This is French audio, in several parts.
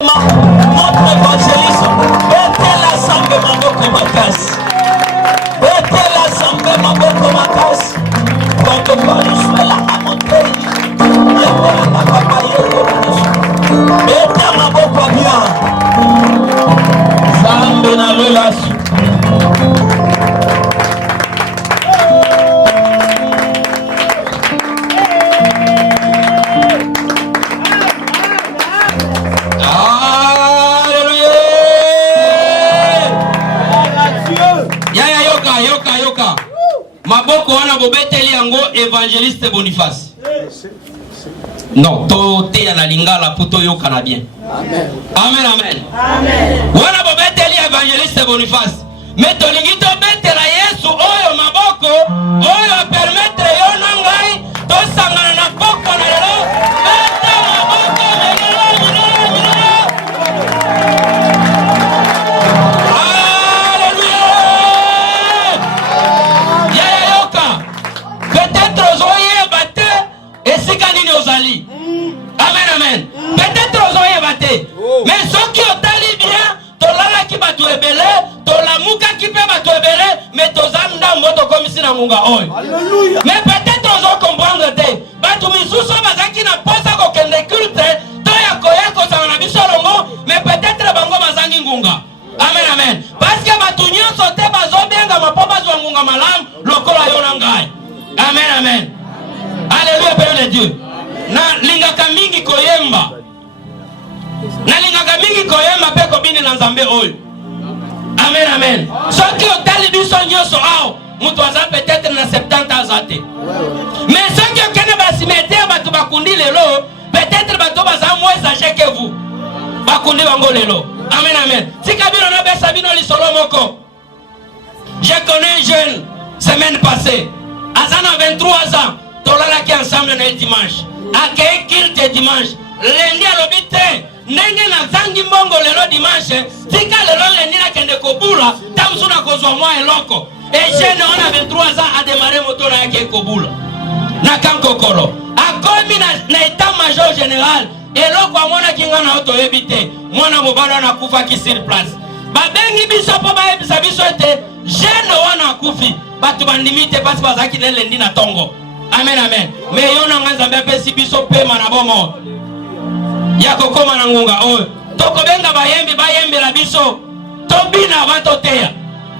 Notre évangélisme, mettez l'assemblée maboko makasi. Mettez l'assemblée maboko makasi. Quand on parle de la montagne, mettez maboko bien. Zambe na relation. Maboko wana bobeteli yango évangéliste Boniface. Non, tote ya na lingala puto yoka na bien. Amen. Amen, amen. Amen. Wana bobeteli évangéliste Boniface. Mais tolingi to betela Yesu oyo maboko oyo permettre yo nangai to sangana na poko na lelo. Beta maboko Amen, amen. Peut-être aux oreilles battés. Mais ceux qui ont tali bien, tolala qui va tout ébélé, tolamuka qui peut va tout ébélé, mais tozamda moto comme si na munga oi. Mais peut-être aux autres comprendre des. Batu misuso bazaki na posa ko kende culte, toya koyako sa na bisolongo, mais peut-être bango bazangi ngunga. Amen, amen. Parce que batu nyonso te bazobenga mapoba zo ngunga malam, lokola yona ngai. Amen, amen. Alléluia, Père de Dieu. Na lingaka mingi koyemba. Na lingaka mingi koyemba pe ko bini na Nzambe oyo. Amen, amen. Soki otali biso nyoso ao, mutu aza peut-être na 70 ans ate. Mais soki okene ba cimetière batu bakundi lelo, peut-être batu baza moins âgé que vous. Bakundi bango lelo. Amen, amen. Tika bino na besa bino lisolo moko. Je connais un jeune semaine passée. Azana 23 ans. Tolala ki ensemble na dimanche. Akei kilte dimanche. Lundi alobite. Nenge na zangi mbongo lelo dimanche. Tika lelo lundi na kende kobula. Tamsuna kozwa mwa eloko. Et jeune on a 23 ans a démarré moto na yake kobula. Na kankokolo. Akomi na état major général. Eloko amona kinga na auto ebite. Mwana mobala na kufa ki sur place. Babengi biso po ba ebisa biso ete. Jeune wana kufi. Batu bandimite pasi bazaki na lundi na tongo. Amen, amen. Mais yon a nganza pesi biso pe manabongo. Yako koma na ngunga oyo. Toko benga bayembe la biso. Tobina batoteya.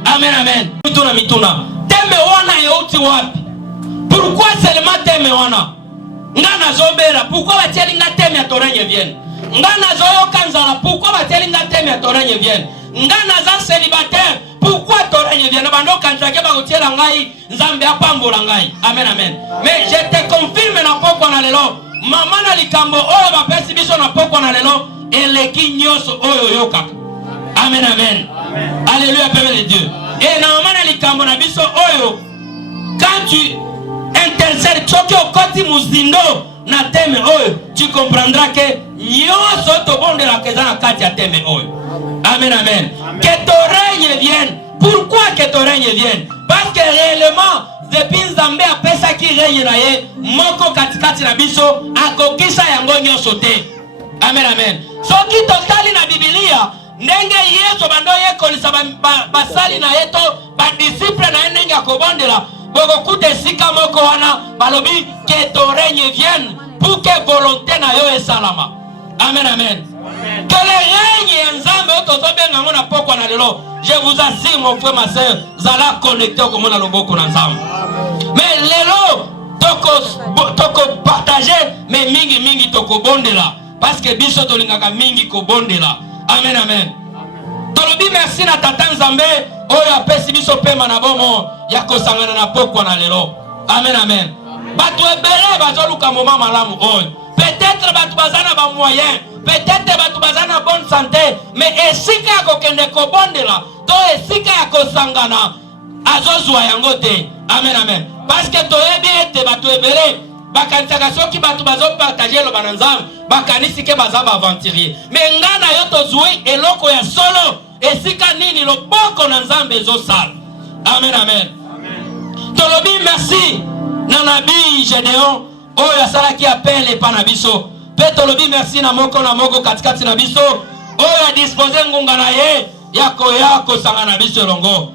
Amen, amen. Mituna. Teme wana yeuti wapi? Pourquoi seulement teme wana? Ngana zobera. Pourquoi batieli nga teme ya torenye vienne? Ngana zoyo kanzala. Pourquoi batieli nga teme ya torenye vienne? Ngana za célibataire. Pourquoi torenye vienne? Bando kanzake bagotiela ngai. Nzambe apambola ngai. Amen, amen. Mais je te confirme na poko na lelo. Mama na likambo oyo ba pesi biso na poko na lelo. Eleki nyoso oyo yoka. Amen, amen. Alléluia, Père de Dieu. Et na mama na likambo na biso oyo. Quand tu intercèdes choki okoti muzindo na teme oyo, tu comprendras que nyoso to bonde la kezana kati ya teme oyo. Amen, amen. Que ton règne vienne. Pourquoi que ton règne vienne? Parce que réellement, depuis Nzambe a pesa qui règne na ye, moko katikati na biso, akokisa yango nyoso te. Amen, amen. Soki totali na Biblia, ndenge Yesu bando ye kolisa basali na yeto, ba disciple na ye ndenge akobondela, boko kute sika moko wana, balobi que ton règne vienne, pour que volonté na yo esalama. Amen, amen. Que le règne Nzambe otozobenga ngona poko na lelo. Je vous assure mon frère, ma soeur, zala connecté au monde loboko na Nzambe. Mais lelo toko partager mais mingi toko bondela parce que biso tolingaka mingi ko bondela. Amen, amen. Tolobi merci na tata Nzambe oyo apesi biso pema na bomo ya kosangana na poko na lelo. Amen, amen. Batu ebele bazoluka moma malamu oyo. Peut-être batu bazana ba moyen. Peut-être batu bazana bonne santé, mais esika ya kokende kobondela, to esika ya kosangana azozwa yango te. Amen, amen. Parce que toyebi ete batu ebele bakanisaka soki batu bazo partager lo bananzam, bakanisi ke bazaba aventurier. Mais ngana yo tozui eloko ya solo, esika nini loboko na Nzambe ezosala. Amen, amen. Tolobi merci na nabi Gédéon oyo asalaki appel epa na biso. Petolobi merci na moko katikati na biso. Oya dispose ngunga na ye. Yako sanga na biso longo.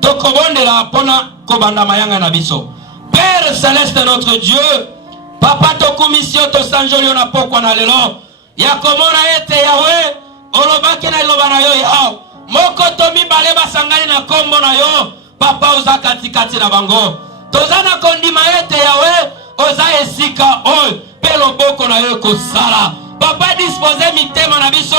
Toko bondela pona kobanda mayanga na biso. Père céleste notre Dieu. Papa to commission to sanjolio na pokwa na lelo. Yakomona ete Yahweh. Olobaki na iloba na yo yao. Moko to mibale basangani na kombo na yo. Papa oza katikati na bango. Toza na kondima ete Yahweh. Oza esika oi. Pelo boko na yo kosala. Papa dispose mitema na biso.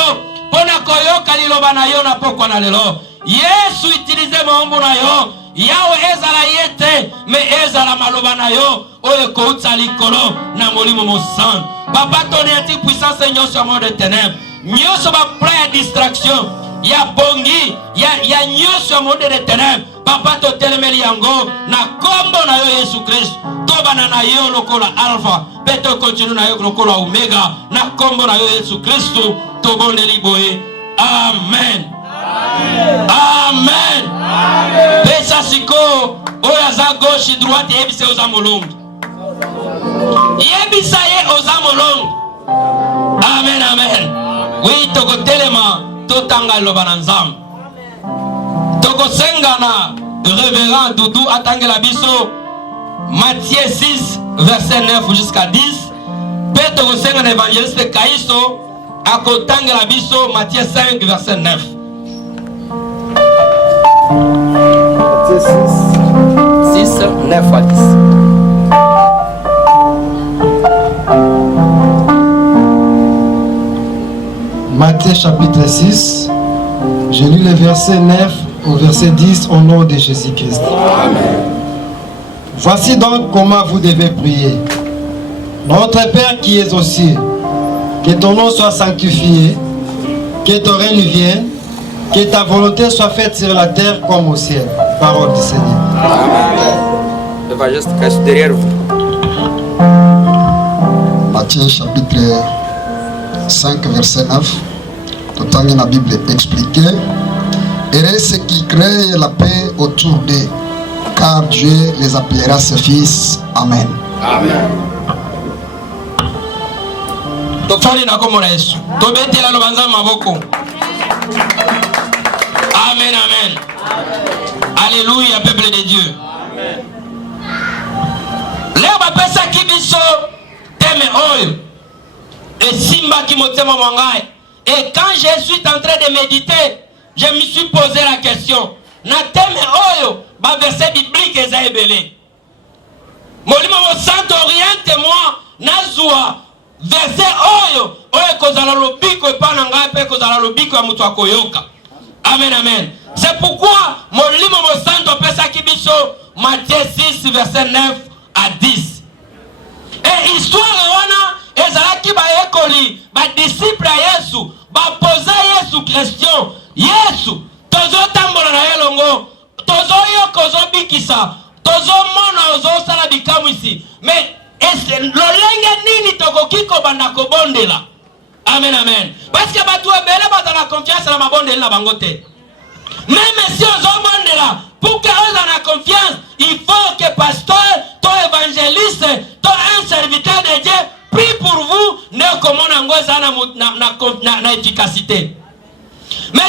Pona koyoka liloba na yo na pokwa na lelo. Yesu utilize maombo na yo. Yawe ezala yete. Me ezala maloba na yo. Oye koutsa likolo na molimo mosan. Papa toni eti puissance nyoso amor de ténèbres. Nyoso ba playa distraction. Ya bongi. Ya nyoso amor de ténèbres. Papa to telemeli yango. Na kombo na yo Yesu Christ. Tobana na yo lokola alpha. Peto continue na yo lokola omega. Na kombo na yo Yesu Christ. Tobonde liboe. Amen. Amen. Pesa siko. Oya za gauche droite yebise oza molongi. Yebisa ye oza molongi. Amen, amen. Oui, toko telema totanga loba na nzambe. Toko senga na révérend Doudou atangela biso Matthieu 6 verset 9 jusqu'à 10. Pe toko senga na évangéliste Kaiso akotangela biso Matthieu 5 verset 9. Matthieu 6 9 à 10. Matthieu chapitre 6, je lis le verset 9 au verset 10 au nom de Jésus-Christ. Voici donc comment vous devez prier. Notre Père qui es aux cieux, que ton nom soit sanctifié, que ton règne vienne, que ta volonté soit faite sur la terre comme au ciel. Parole du Seigneur. Amen. L'évangéliste cache derrière vous. Matthieu chapitre 5 verset 9. Tout dans la Bible expliqué. Heureux ceux qui créent la paix autour d'eux, car Dieu les appellera ses fils. Amen. Amen. Tofali na komo na Yesu. Tobetela lo banza maboko. Amen, amen. Alléluia, peuple de Dieu. Amen. Leo bapesa kibiso teme oyo. Et simba ki motema mwangai. Et quand je suis en train de méditer, je me suis posé la question. Na teme oyo, ba verset biblique eza ebele. Molimo mo santo oriente-moi nazua verset oyo kozala lobiko epana ngai pe kozala lobiko ya mutu akoyoka. Amen, amen. C'est pourquoi molimo mo santo pesa kibiso Matthieu 6 verset 9 à 10. Et histoire wana ezalaki ba ekoli ba disciple ya Yesu ba posa Yesu question. Yesu tozo tambola na elongo tozo yokozo bikisa tozo mona ozo sala bikamu ici. Mais lolenge nini tokoki kobanda kobondela. Amen, amen. Parce que batu ebele bata la confiance na mabondela na bango te. Même si ozo bondela, pour que ozo na confiance, il faut que pasteur, ton évangéliste, ton un serviteur de Dieu prie pour vous, ne comme on angoisse na efficacité. Mais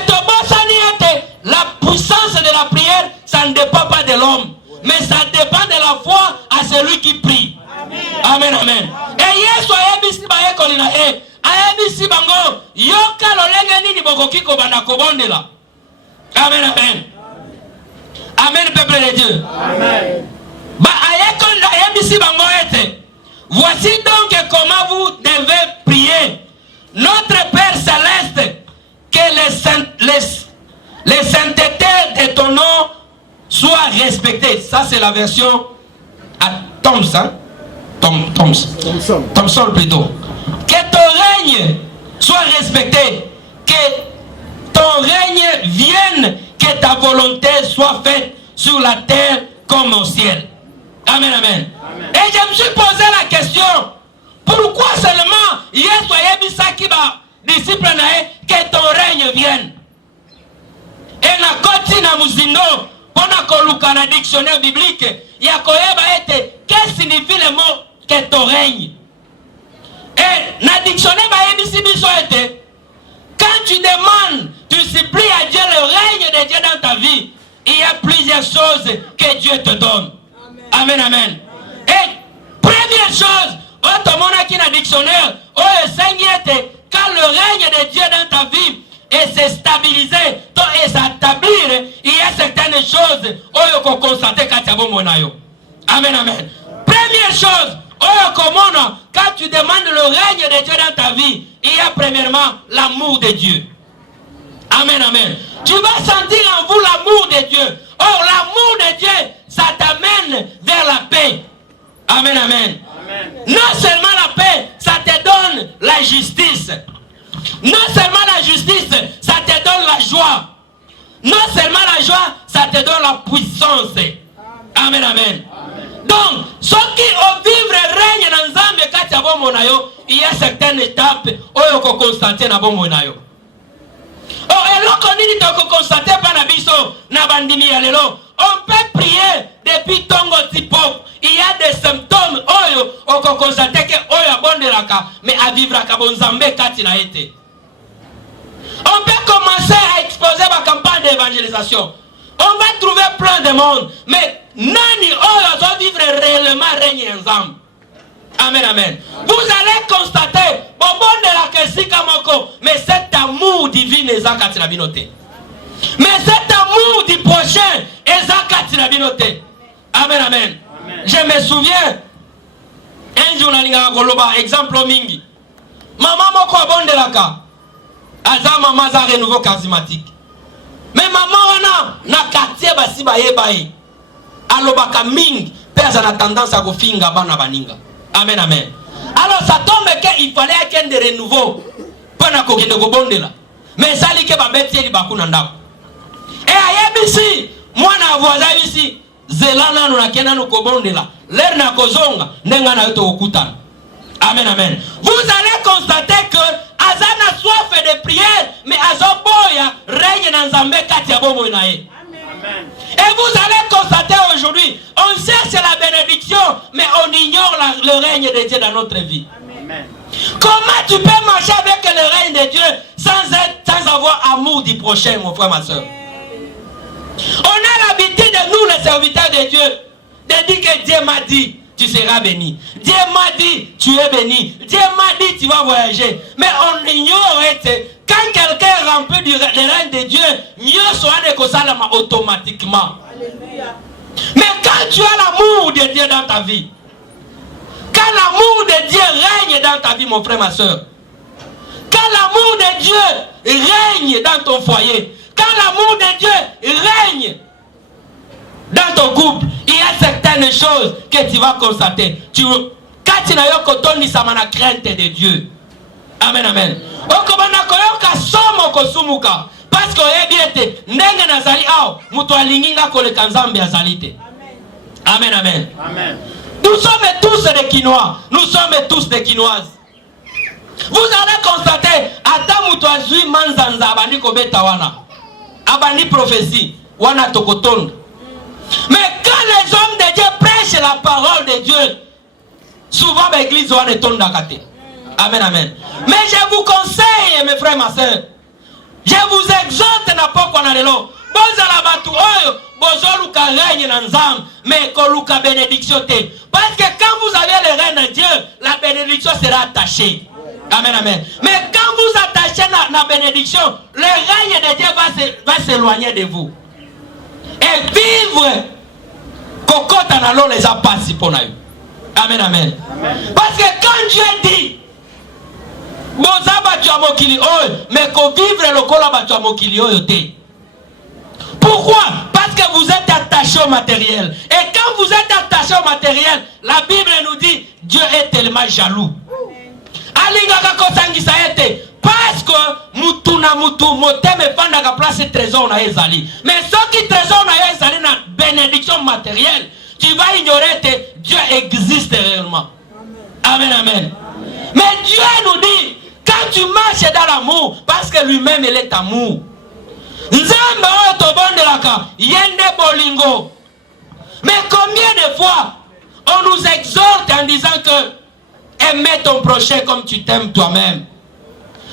la puissance de la prière, ça ne dépend pas de l'homme, mais ça dépend de la foi à celui qui prie. Amen, amen. Et Yesu ayebisi ba ekoli na ayebisi bango yoka lolenge nini bokoki kobanda kobondela. Amen, amen. Amen, peuple de Dieu. Amen. Ba ayekoli na ayebisi bango ete. Voici donc comment vous devez prier. Notre Père céleste, que les saintetés de ton nom soient respectées. Ça c'est la version à Thompson. Thompson plutôt. Que ton règne soit respecté. Que ton règne vienne. Que ta volonté soit faite sur la terre comme au ciel. Amen, amen. Et je me suis posé la question. Pourquoi seulement Yesu ayebisaki ba disciple nae que ton règne vienne? Et na koti na muzindo pona koluka na dictionnaire biblique ya koyeba ete qu'est-ce signifie le mot que ton règne? Et na dictionnaire baebisi biso ete, quand tu demandes, tu supplies à Dieu le règne de Dieu dans ta vie, il y a plusieurs choses que Dieu te donne. Amen, amen. Et première chose, qui na dictionnaire, quand le règne de Dieu dans ta vie est se stabiliser et s'établir, il y a certaines choses qu'on constate quand tu as Amen, amen. Première chose, quand tu demandes le règne de Dieu dans ta vie, il y a premièrement l'amour de Dieu. Amen, amen. Tu vas sentir en vous l'amour de Dieu. Or, l'amour de Dieu, ça t'amène vers la paix. Amen, amen. Amen. Non seulement la paix, ça te donne la justice. Non seulement la justice, ça te donne la joie. Non seulement la joie, ça te donne la puissance. Amen, amen. Donc, ceux qui ont vivre règne dans Zambie, quand il y a certaines étapes où il faut constater dans bon monayo. Oh, et là, qu'on dit que constater par la biso, on peut prier depuis Tongo Tipop. Il y a des symptômes, on peut constater que bon de la cas, mais à vivre à Kabonzambe quand il a été. On peut commencer à exposer ma campagne d'évangélisation. On va trouver plein de monde, mais nani doit vivre réellement régner ensemble. Amen, amen. Vous allez constater, de la Kesikamoko, mais cet amour divin est Zakatinabinote. Mais cet amour du prochain est Zakatinabinote. Amen, amen. Je me souviens, un jour, exemple Mingi. Maman moko bon de la ka. Aza maman za renouveau charismatique. Mais maman na quartier basi baye baye. Alobaka Mingi, père a tendance à go finga bana baninga. Amen, amen. Alors ça tombe qu'il fallait qu'il y ait des renouveaux. Pendant qu'on ait des bondela. Mais ça li ke babeti li bakuna ndako. Et ayebisi, moi na voisin ici, zelana no nakena no kobondela. L'air na kozonga, nenga na yoto okutana. Amen, amen. Vous allez constater que Azana soif de prière, mais Azoboya règne dans Zambé Katiabo Moinae. Et vous allez constater aujourd'hui, on cherche la bénédiction, mais on ignore le règne de Dieu dans notre vie. Amen. Comment tu peux marcher avec le règne de Dieu sans avoir amour du prochain, mon frère, ma soeur? On a l'habitude de nous, les serviteurs de Dieu, de dire que Dieu m'a dit, tu seras béni. Dieu m'a dit, tu es béni. Dieu m'a dit, tu vas voyager. Mais on ignore quand quelqu'un est rempli du règne de Dieu, mieux soit de automatiquement. Alléluia. Mais quand tu as l'amour de Dieu dans ta vie, quand l'amour de Dieu règne dans ta vie, mon frère, ma soeur, quand l'amour de Dieu règne dans ton foyer, quand l'amour de Dieu règne dans ton couple, il y a certaines choses que tu vas constater. Quand tu n'as pas la crainte de Dieu. Amen, amen. Parce que amen, amen. Amen. Nous sommes tous des Quinois. Nous sommes tous des Quinoises. Vous allez constater, Adam Mutuazui Manzanza Abani Kobetawana. Abani prophétie. Wana Tokotonde. Mais quand les hommes de Dieu prêchent la parole de Dieu, souvent l'église va retourner dans la. Amen, amen. Mais je vous conseille, mes frères et ma soeur, je vous exhorte n'a pas qu'on a le lot. Mais qu'on bénédiction. Parce que quand vous avez le règne de Dieu, la bénédiction sera attachée. Amen, amen. Mais quand vous attachez la bénédiction, le règne de Dieu va s'éloigner de vous. Et vivre kokota na lo les a passé pour nous. Amen, amen. Parce que quand Dieu dit mais qu'on vivre le kola batuamokili oyote. Pourquoi? Parce que vous êtes attaché au matériel. Et quand vous êtes attaché au matériel, la Bible nous dit Dieu est tellement jaloux. Parce que mutuna mutu moteme fanda ka place trésor na ezali. Mais ceux qui trésor na ezali na bénédiction matérielle, tu vas ignorer que Dieu existe réellement. Amen, amen. Mais Dieu nous dit quand tu marches dans l'amour, parce que lui-même il est amour. Nzamba otobondelaka yende bolingo. Mais combien de fois on nous exhorte en disant que aimer ton prochain comme tu t'aimes toi-même.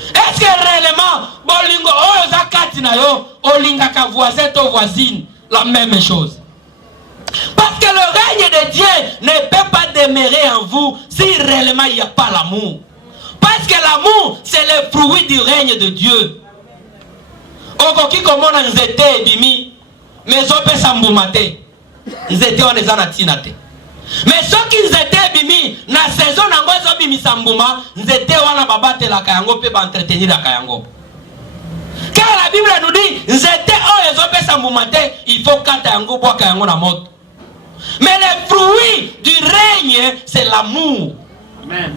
Est-ce que réellement, bolingo oza katina yo, olinga ka voisin to voisine, la même chose? Parce que le règne de Dieu ne peut pas demeurer en vous si réellement il n'y a pas l'amour. Parce que l'amour, c'est le fruit du règne de Dieu. Okoki komona nzete ebimi, mais ope sambumate. Nzete on est anatinate. Mais ceux qui nzete ebimi, na saison nango ezobimi sambuma, nzete wana babate la kayango pe ba entretenir la kayango. Car la Bible nous dit, nzete o ezope sambumate, il faut kata yango boa kayango na moto. Mais le fruit du règne, c'est l'amour. Amen.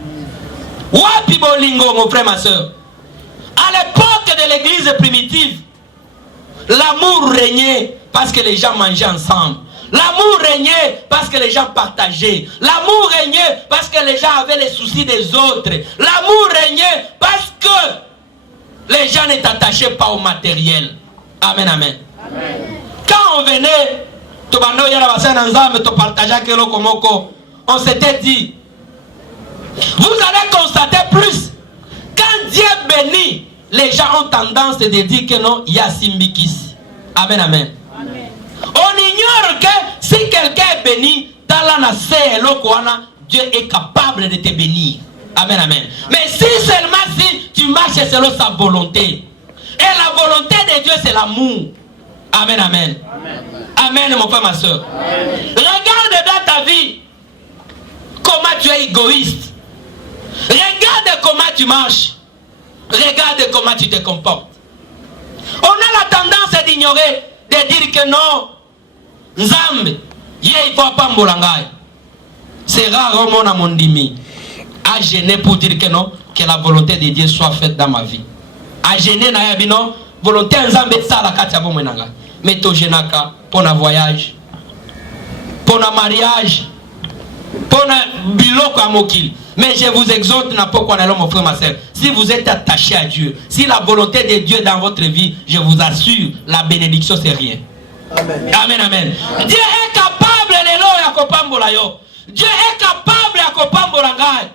Wapi bolingo, mon frère, ma soeur. À l'époque de l'église primitive, l'amour régnait parce que les gens mangeaient ensemble. L'amour régnait parce que les gens partageaient. L'amour régnait parce que les gens avaient les soucis des autres. L'amour régnait parce que les gens n'étaient attachés pas au matériel. Amen, amen. Amen. Quand on venait, on s'était dit, vous allez constater plus, quand Dieu bénit, les gens ont tendance de dire que non, il y a Simbikis. Amen, amen. Amen. On ignore que si quelqu'un est béni, dans la nation, Dieu est capable de te bénir. Amen, amen. Mais si seulement si tu marches selon sa volonté, et la volonté de Dieu c'est l'amour. Amen, amen. Amen. Amen, mon frère, ma soeur. Amen. Regarde dans ta vie comment tu es égoïste. Regarde comment tu marches. Regarde comment tu te comportes. On a la tendance d'ignorer, de dire que non, Nzambe, il faut pas m'bolangaï. C'est rare au monde à mon dimi. À gêner pour dire que non, que la volonté de Dieu soit faite dans ma vie. À gêner, non, volonté Nzambe ça la katia bon menanga. Mais to genaka pour un voyage, pour un mariage, pour un biloko à mokil. Mais je vous exhorte, mon frère, ma soeur, si vous êtes attaché à Dieu, si la volonté de Dieu dans votre vie, je vous assure, la bénédiction c'est rien. Amen. Amen, amen. Dieu est capable de Dieu est capable de kopambola ngai.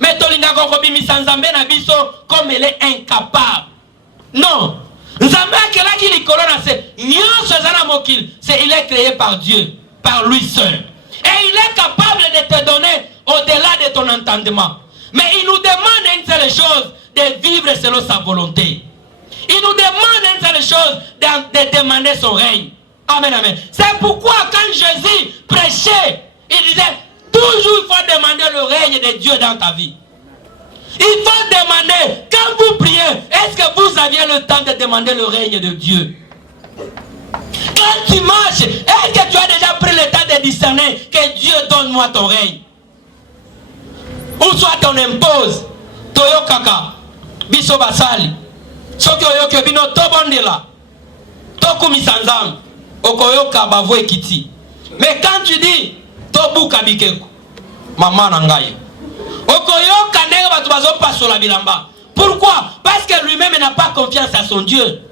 Mais tolinga kokobimi sanzambe na biso comme elle est incapable. Non. Nzambe akela ki likolo na se nyonso ezana mokil, c'est il est créé par Dieu, par lui seul. Et il est capable de te donner au-delà de ton entendement. Mais il nous demande une seule chose, de vivre selon sa volonté. Il nous demande une seule chose, de demander son règne. Amen, amen. C'est pourquoi quand Jésus prêchait, il disait, toujours il faut demander le règne de Dieu dans ta vie. Il faut demander, quand vous priez, est-ce que vous aviez le temps de demander le règne de Dieu? Quand tu marches, est-ce que tu as déjà pris le temps de discerner que Dieu donne-moi ton règne? Ou soit on impose, Toyo Kaka, Biso Basali, Soki Oyoke Bino Tobondela, Tokumi Sanzam, Okoyoka Bavo Ekiti. Mais quand tu dis, Tobu Kabikeku, Maman Nangayo, Okoyoka Nega Batubazo Pasola Bilamba. Pourquoi? Parce que lui-même n'a pas confiance à son Dieu.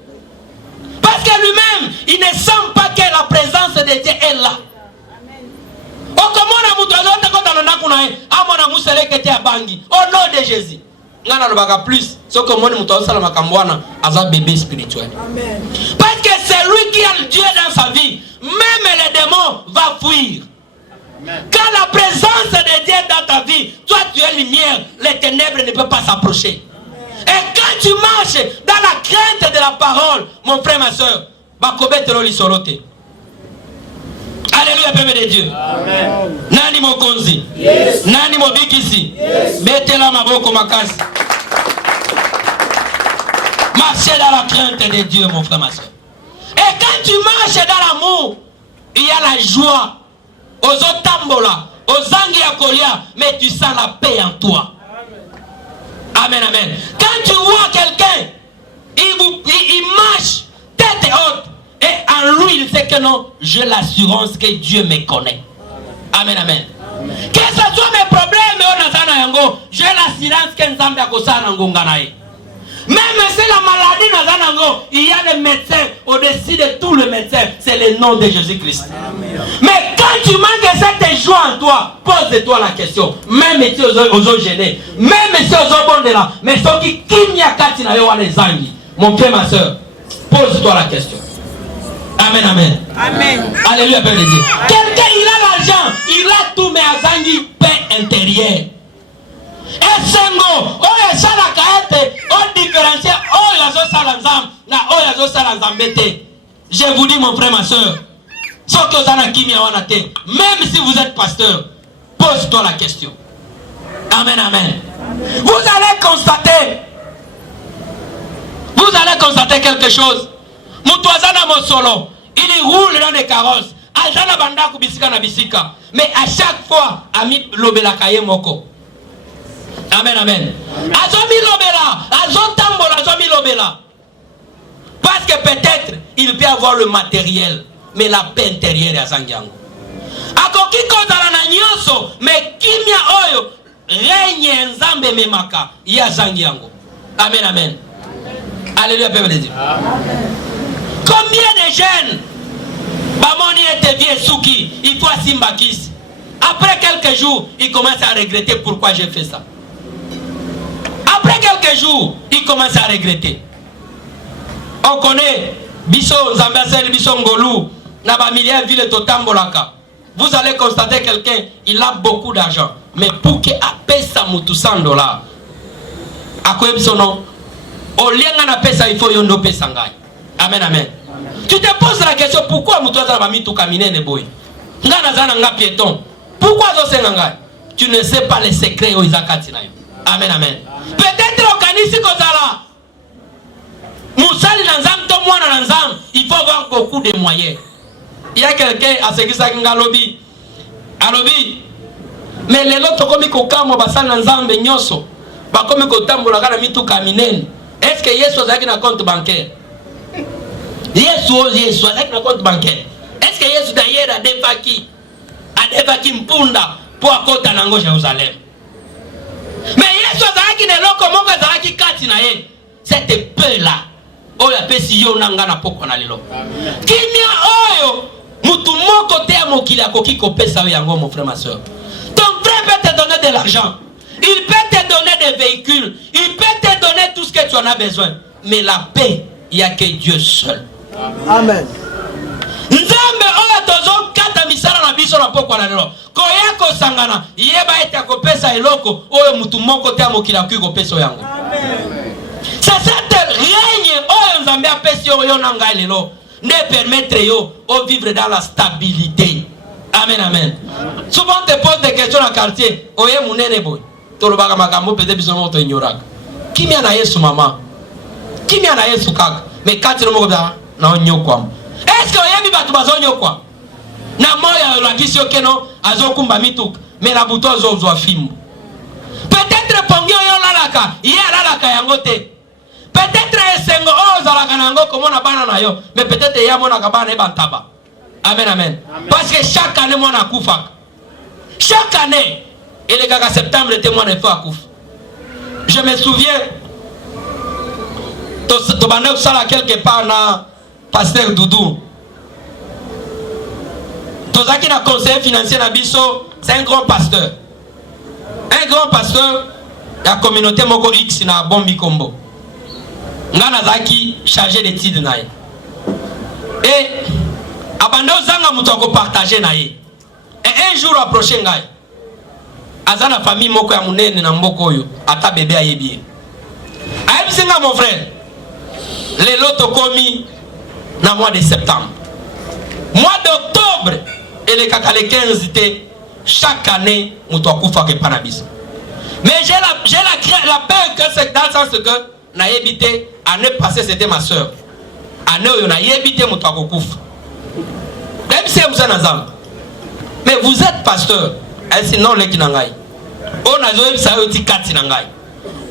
Parce que lui-même, il ne sent pas que la présence de Dieu est là. Au nom de Jésus. Plus, bébé spirituel. Parce que c'est lui qui a le Dieu dans sa vie. Même les démons vont fuir. Quand la présence de Dieu dans ta vie, toi tu es lumière, les ténèbres ne peuvent pas s'approcher. Et quand tu marches dans la crainte de la parole, mon frère, ma soeur, alléluia, peuple de Dieu. Amen. Nani mokonzi? Yes. Nani mobikisi? Yes. Betela maboko makasi. Marchez dans la crainte de Dieu, mon frère, ma soeur. Et quand tu marches dans l'amour, il y a la joie. Aux otambola, aux angiakolia, mais tu sens la paix en toi. Amen, amen. Quand tu vois quelqu'un, il marche tête haute. Et en lui, il sait que non, j'ai l'assurance que Dieu me connaît. Amen, amen. Amen. Que ce soit mes problèmes, j'ai l'assurance que Nzambe akosana ngonganae. Même si la maladie n'a il y a le médecin au-dessus de tout le médecin, c'est le nom de Jésus-Christ. Mais quand tu manques cette joie en toi, pose-toi la question. Même si aux os gênés, même si aux os bon de là, mais ceux qui kimia katina yo wane zangi. Mon frère, ma soeur, pose-toi la question. Amen, amen. Amen. Alléluia, Père de Dieu. Quelqu'un, il a l'argent, il a tout, mais à zangi, paix intérieure. Et sengo, oh, et ça la kaete, oh, différencier, oh, yazo salanzam, na, oh, yazo salanzam bete. Je vous dis, mon frère, ma soeur, même si vous êtes pasteur, pose-toi la question. Amen, amen. Vous allez constater quelque chose. Moutouazana Mosolo, il roule dans des carrosses. Alzana banda kubisika na bisika. Mais à chaque fois, ami lobela kaye moko. Amen, amen. Azomi lobela, azotambola, azomi lobela. Parce que peut-être il peut avoir le matériel, mais la paix intérieure est à Zangiango. Akoki kozala na nyoso, mais kimia oyo règne nzambe memaka ya Zangiango. Amen, amen. Alléluia, peuple de Dieu. Combien de jeunes Bamoni était vieux souki, il faut simbakis. Après quelques jours, il commence à regretter pourquoi j'ai fait ça. Après quelques jours, il commence à regretter. On connaît Bisso Zambasel, Bisso Ngolou, Naba Milliard Ville Totambolaka. Vous allez constater quelqu'un, il a beaucoup d'argent. Mais pour qu'il appelle ça $100, à quoi son nom? Au lien on appelle ça, il faut yondo pesangai. Amen, amen. Tu te poses la question, pourquoi Moutouaza va mis tout caminer ne boy? Ngana zana nga piéton. Pourquoi zo sengangai? Tu ne sais pas les secrets au Isakati na yo. Amen, amen. Peut-être au kanisi kozala. Moussali Nanzam, Tomouana Nanzam, il faut avoir beaucoup de moyens. Il y a quelqu'un à ce qui s'appelle Alobi. Alobi. Mais les autres, comme ils ont Bassan Nanzam, Benyoso, comme ils ont mis tout caminer. Est-ce que Yesu a un compte bancaire? Yesu a un compte bancaire. Est-ce que Yesu d'ailleurs a des vaki mpunda pour à côté de Jérusalem? Mais Yesu a un locomotive qui katina cette peur-là. Oyo apesi yo nanga na poko na lelo. Kimia oyo mutu moko te amokili akoki kopesa yo yango mon frère ma soeur. Ton frère peut te donner de l'argent. Il peut te donner des véhicules. Il peut te donner tout ce que tu en as besoin. Mais la paix, il n'y a que Dieu seul. Amen. Nzambe oyo tozo kata misala na biso na poko na lelo. Koya ko sangana, yeba ete akopesa eloko oyo mutu moko te amokili akoki kopesa yo yango. Amen. C'est cette règne oh Nzambe apesi yo nanga lelo ne permettre yo de vivre dans la stabilité. Amen, amen. Souvent on te pose des questions dans le quartier. Oye munene boy. Tolobaka makambo peut-être biso to ignoraka. Kimi ana Yesu mama. Kimi ana Yesu kaka. Mais quand tu mo ba na onyokwa. Est-ce que oye bi batu bazonyokwa? Na moya la kisio keno azokumba mituka. Mais la buto zo fimbo. Peut-être pongi yo lalaka, ye lalaka yangote. Peut-être esengo ozalaka nango komona bana na yo, mais peut-être ya mona kabana ebantaba. Amen, amen. Parce que chaque année mona kufa. Chaque année, et le gars septembre était mon effort à kufa. Je me souviens to bande sala quelque part na pasteur Doudou. Tozaki na conseiller financier na biso, c'est un grand pasteur. Un grand pasteur de la communauté Moko X na Bombi Kombo. Ngana zaki chargé d'études na ye. Et abanda ozanga mutu ko partager na ye. Et un jour approché ngai. Azana famille moko ya munene na mboko yo, ata bébé ayebi. Ayebisinga mon frère. Les loto komi na mois de septembre. Mois d'octobre et le kakale 15 chaque année mutu akufa ke panabis. Mais j'ai la peur que c'est dans le sens que na yebité année passée c'était ma soeur. Année où na yebité mutu akufa. Même si vous êtes ensemble. Mais vous êtes pasteur. Sinon les kinangai. On a joué ça aussi kati nangai.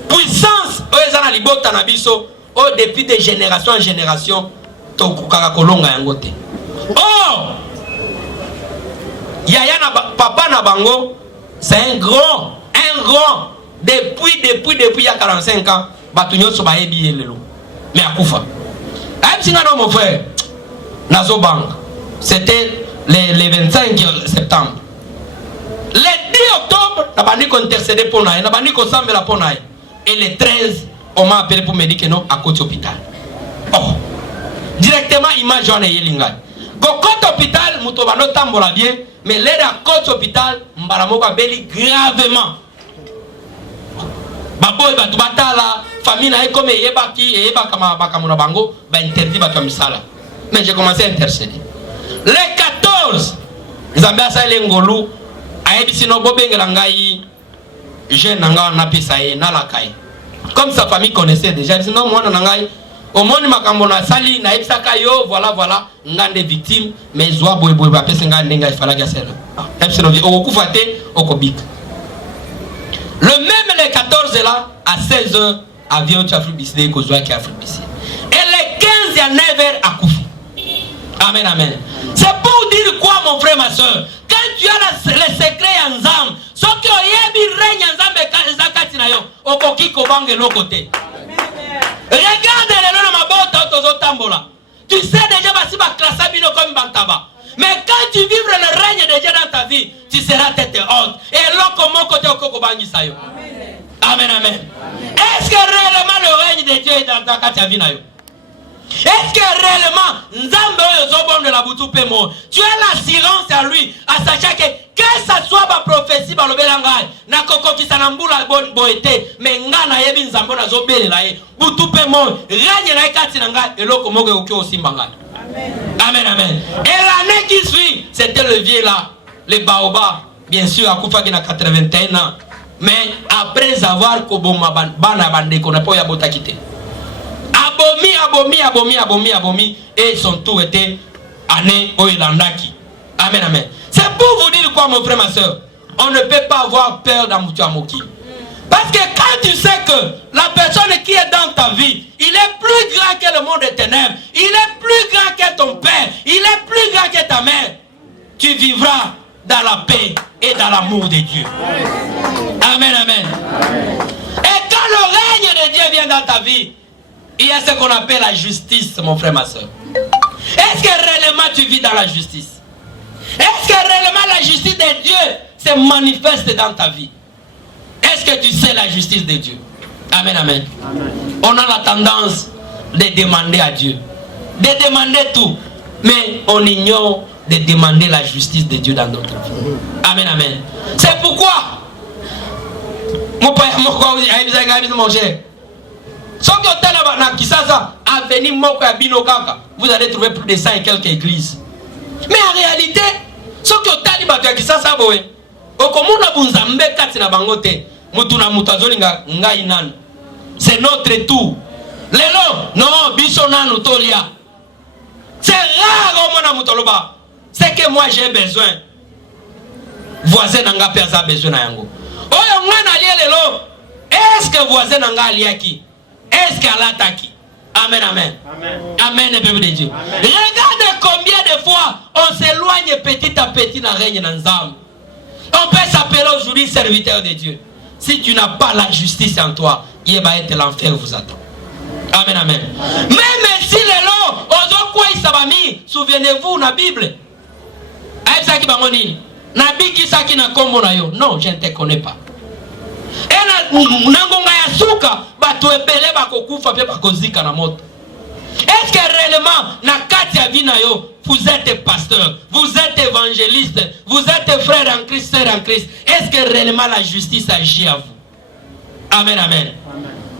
Puissance oyezana libota na biso oh depuis de génération en génération to kukaka kolonga yangote. Oh Yaya na papa na bango c'est un grand depuis il y a 45 ans batunyo so ba yebi lelo mais akufa. Ayib singa no mon frère nazo bang c'était le 25 septembre. Le 10 octobre, on a intercédé pour nous, on a sambela pour nous. Et le 13, on m'a appelé pour me dire que non, à côté hôpital. Oh, directement, image on est yelinga. Côté hôpital, mutobano tambola bien, mais l'aide à côté hôpital, mbaramoka beli gravement. Baboy batu batala, famille na comme yebaki yebaka makamuna bango, ba interdit ba kamisala. Mais j'ai commencé à intercéder. Le 14, Zambia sa lengolu, ayebi no bobengela ngai jeune nanga na pisaye na lakai. Comme sa famille connaissait déjà, sinon moi nangai au monde makambo na sali na ebisaka yo voilà ngande victime mais zwa boy ba pesa ngande ngai fala ga sela. Epsino vi okufa te okobika. Le même le 14 là à 16h avion tu Afrique Bissé ko zwa ki Afrique Bissé. Et le 15 à 9h à Koufi. Amen amen. C'est pour dire quoi mon frère ma soeur? Quand tu as le secret en Zam, ce que yebi règne en Zam zakati na yo, okoki ko bange l'autre côté. Regarde les noms de ma botte autour tambola. Tu sais déjà si ma classe bino comme bantaba. Mais quand tu vivres le règne de Dieu dans ta vie, tu seras tête haute. Et là comment côté okoko bangi sayo. Amen amen. Est-ce que réellement le règne de Dieu est dans ta vie na yo? Est-ce que réellement Nzambe de la Boutou Pemo, tu as l'assurance à lui, à sachant que ça soit ma prophétie, par le Bélangaï, na koko qui s'anamboula bonne boété, mais ngana yebi Nzambe na zobele la ye, Boutou Pemo, règne na ekati nanga, et l'oko moge okyo aussi mbanga. Amen, amen. Et l'année qui suit, c'était le vieux là, les baobas, bien sûr, à Koufa qui n'a 81 ans, mais après avoir koboma bana bande qu'on n'a pas eu à bota quitter. Abomi, et ils sont tous été année au Ilandaki. Amen, amen. C'est pour vous dire quoi, mon frère, ma soeur? On ne peut pas avoir peur d'Amoutuamoki. Parce que quand tu sais que la personne qui est dans ta vie, il est plus grand que le monde des ténèbres, il est plus grand que ton père, il est plus grand que ta mère, tu vivras dans la paix et dans l'amour de Dieu. Amen, amen. Et quand le règne de Dieu vient dans ta vie, il y a ce qu'on appelle la justice, mon frère, ma soeur. Est-ce que réellement tu vis dans la justice? Est-ce que réellement la justice de Dieu se manifeste dans ta vie? Est-ce que tu sais la justice de Dieu? Amen, amen. On a la tendance de demander à Dieu, de demander tout, mais on ignore de demander la justice de Dieu dans notre vie. Amen, amen. C'est pourquoi mon cher, vous allez trouver plus de 100 et quelques églises. Mais en réalité, c'est notre tour. C'est rare. C'est que moi j'ai besoin. Voisin n'a pas besoin. Est-ce que voisin n'a pas liaki? Est-ce qu'elle a attaqué? Amen, amen. Amen, le peuple de Dieu. Amen. Regarde combien de fois on s'éloigne petit à petit dans le règne d'Anzam. On peut s'appeler aujourd'hui serviteur de Dieu. Si tu n'as pas la justice en toi, il va être l'enfer vous attend. Amen, amen. Même si les lots, souvenez-vous, la Bible. Non, je ne te connais pas. Est-ce que réellement vous êtes pasteur, vous êtes évangéliste, vous êtes frère en Christ, sœur en Christ? Est-ce que réellement la justice agit à vous? Amen, amen.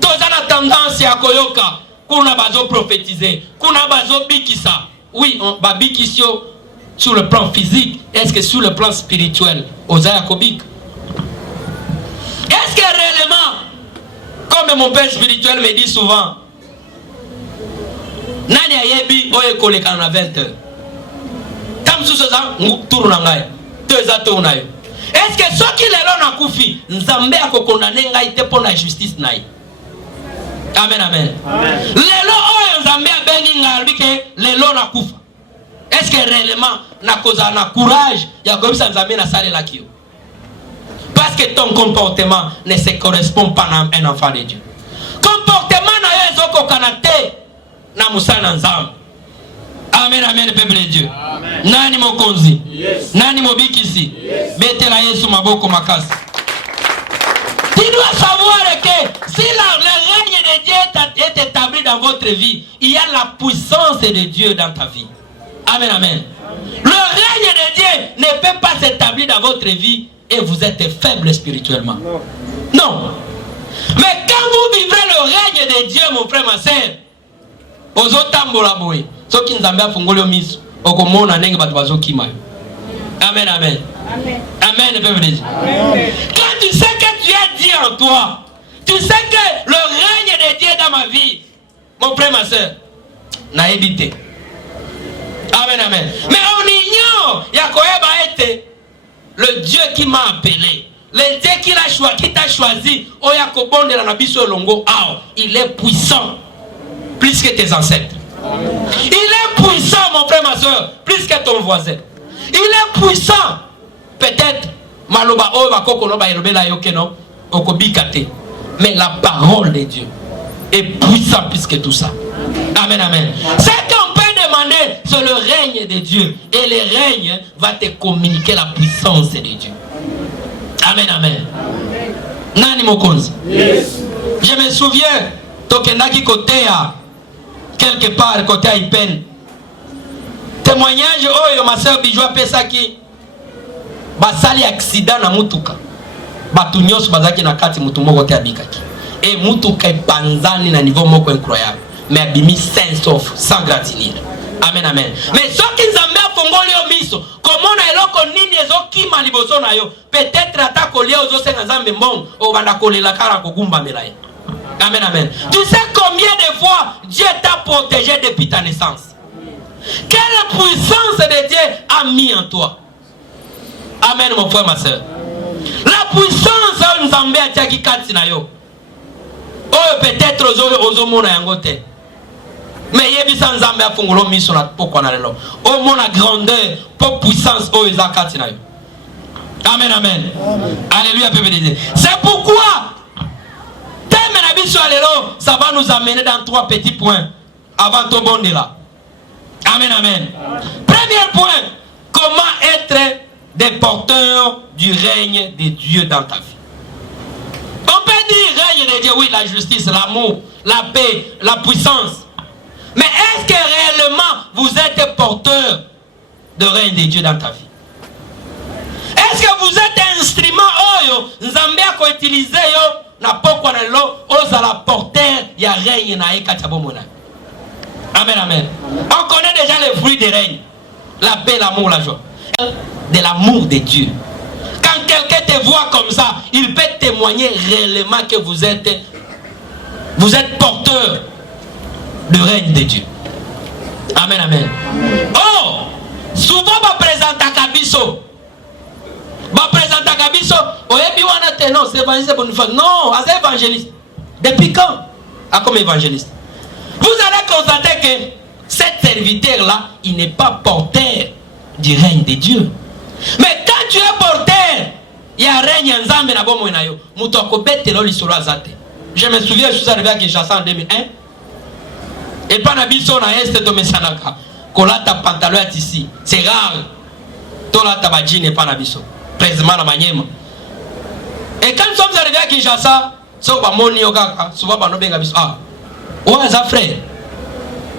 Tous la tendance à koyoka, qu'on a besoin prophétiser, qu'on a besoin bikisa. Oui, on va bikisio sur le plan physique. Est-ce que sur le plan spirituel, osaya kobik? Est-ce que réellement, comme mon père spirituel me dit souvent, Nani ayebi oye koleka na 20h. Tam susoza tourna ngai. Teza tourna yo. Est-ce que ceux qui les l'ont akufi, Nzambe akokondane ngai te pour la justice nai? Amen, amen. Les lots oye Nzambe abengi ngai ke les lots akufa. Est-ce que réellement na koza na courage ya komisa Nzambe na sale la kio? Parce que ton comportement ne se correspond pas à un enfant de Dieu. Comportement na yo ezoko kanate na musana Nzambe. Amen, amen, peuple de Dieu. Nani mokonzi? Nani mobikisi? Betela Yesu maboko makasi. Tu dois savoir que si le règne de Dieu est établi dans votre vie, il y a la puissance de Dieu dans ta vie. Amen, amen. Le règne de Dieu ne peut pas s'établir dans votre vie et vous êtes faible spirituellement. Non. Mais quand vous vivrez le règne de Dieu, mon frère, ma soeur, aux autres boy, ceux qui nous ont fongolio mis, au commun en nègre batouazo qui m'a. Amen, amen. Amen, peuple de Dieu. Quand tu sais que tu as dit en toi, tu sais que le règne de Dieu dans ma vie, mon frère, ma soeur, n'a évité. Amen, amen. Mais on ignore, Yakoeba était le Dieu qui m'a appelé. Le Dieu qui t'a choisi, Oyakobonde la Nabiso Longo, il est puissant, plus que tes ancêtres. Il est puissant, mon frère, ma soeur, plus que ton voisin. Il est puissant. Peut-être, Maloba Oba Kokonoba Yerobela Yokeno, Okobikate. Mais la parole de Dieu est puissante plus que tout ça. Amen, amen. C'est qu'on peut demander, c'est le règne de Dieu. Et le règne va te communiquer la puissance de Dieu. Amen, amen. Nani mokonzi? Yes. Je me souviens, Tokendaki côté à quelque part, côté à Ipen. Témoignage, oh, ma soeur Bijou Pesaki. Basali accident na mutuka. Batunyos bazaki na kati mutumoko te abikaki. Et mutuka panzani na niveau moko incroyable. Mais abimi sans gratinir. Amen, amen. Mais ceux qui nous ont fongoli au miso, comment on a eloko nini ezo kima liboso na yo, peut-être ata kolia ozo senga nzambe mbong, o banda kolela kara kogumba melaye. Amen, amen. Tu sais combien de fois Dieu t'a protégé depuis ta naissance? Quelle puissance de Dieu a mis en toi? Amen, mon frère, ma soeur. La puissance de Nzambe a tiaki kati na yo. Oh, peut-être ozo mona yangote. Mais il y a des Nzambe a fongolo miso na poko na lelo. Oh, mon grandeur, pour puissance oh eza kati na yo. Amen, amen. Alléluia, peuple de Dieu. C'est pourquoi thème na biso alelo, ça va nous amener dans 3 petits points avant ton bon là. Amen, amen. Premier point, comment être des porteurs du règne de Dieu dans ta vie. On peut dire règne de Dieu, oui, la justice, l'amour, la paix, la puissance. Mais est-ce que réellement vous êtes porteur de règne de Dieu dans ta vie? Est-ce que vous êtes instrument oyo Nzambe a utilisé yo na poko na lo oza la porteur ya règne na ekatabo mona. Amen, amen. On connaît déjà les fruits du règne. La paix, l'amour, la joie. De l'amour de Dieu. Quand quelqu'un te voit comme ça, il peut témoigner réellement que vous êtes porteur du règne de Dieu. Amen, amen. Oh, souvent va présenter à Kabiso. Va présenter à Kabiso. Non, c'est évangéliste pour une fois. Non, c'est évangéliste. Depuis quand? Comme évangéliste. Vous allez constater que cet serviteur-là, il n'est pas porteur du règne de Dieu. Mais quand tu es porteur, il y a un règne en Zambé na bomo na yo. Mutoko bete lo lisolo azate. Je me souviens, je suis arrivé à Kinshasa en 2001. Et pas na biso na est to mesanaka. Kolata pantalon ici. C'est rare. Tola tabajine pas na biso. Précisément na Manyema. Et quand nous sommes arrivés à Kinshasa, so ba moni okaka, souvent ba no benga biso. Ah. Oh, ça frère.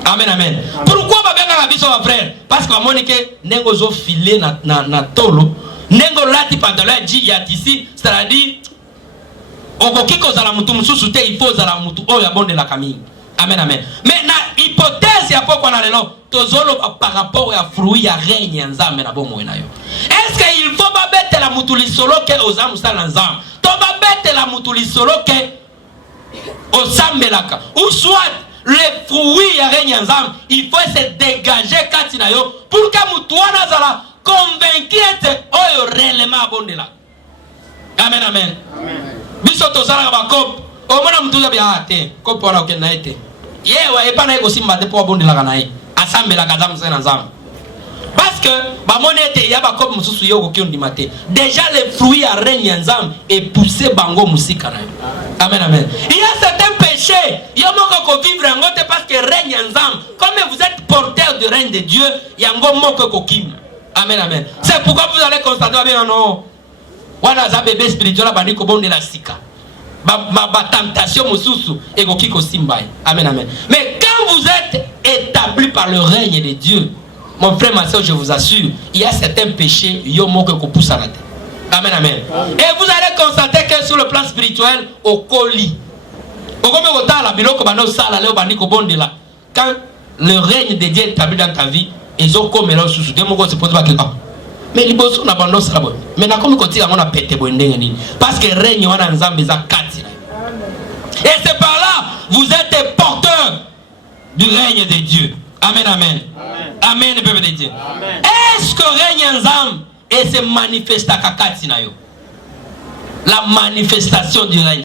Amen, amen. Pourquoi va benga biso frère? Parce que ba moni ke nengo zo filé na tolo. Nengo lati pantalon ji ya ici, c'est-à-dire okokiko za la mutu mususu te il faut za la mutu o ya bonde la camille. Amen, amen. Mais na hypothèse ya poko na lelo tozolo par rapport à fruit ya règne nzambe na bomo na yo. Est-ce que il faut ba bete la mutu lisolo ke ozamu sala nzambe? To ba bete la mutu lisolo ke osambelaka. Ou soit les fruits ya règne nzambe, il faut se dégager katina yo pour que mutu wana zala convaincu ete oyo réellement abondela. Amen, amen. Biso tozala ba kop o mona mutu ya bia te kop wana okena ete. Yewa e pana eko simba de po abondela kana ye. Asambela kazamu sana nzambe. Parce que ba monete ya ba kop mususu yo ko kiondi mate. Déjà les fruits à règne nzambe et pousser bango musika na yo. Amen, amen. Il y a certains péchés, yo moko ko vivre en gote parce que règne nzambe. Comme vous êtes porteur du règne de Dieu, yango moko kokim. Amen, amen. C'est pourquoi vous allez constater bien non. Wana za bébé spirituel bandi ko bonde la sika. Ba tentation mususu et ko simbai. Amen, amen. Mais quand vous êtes établi par le règne de Dieu, mon frère, ma soeur, je vous assure, il y a certains péchés yo moko ko pousse à la tête. Amen, amen. Et vous allez constater que sur le plan spirituel, au colis. Quand le règne de Dieu est établi dans ta vie, ils ont comme là sous des mots se posent pas quelqu'un. Mais les bossons n'abandonnent pas. Mais n'a comme côté on a pété parce que règne on a ensemble des actes. Et c'est par là vous êtes porteurs du règne de Dieu. Amen, amen. Amen, le peuple de Dieu. Est-ce que règne ensemble et se manifeste à kakati na yo? La manifestation du règne.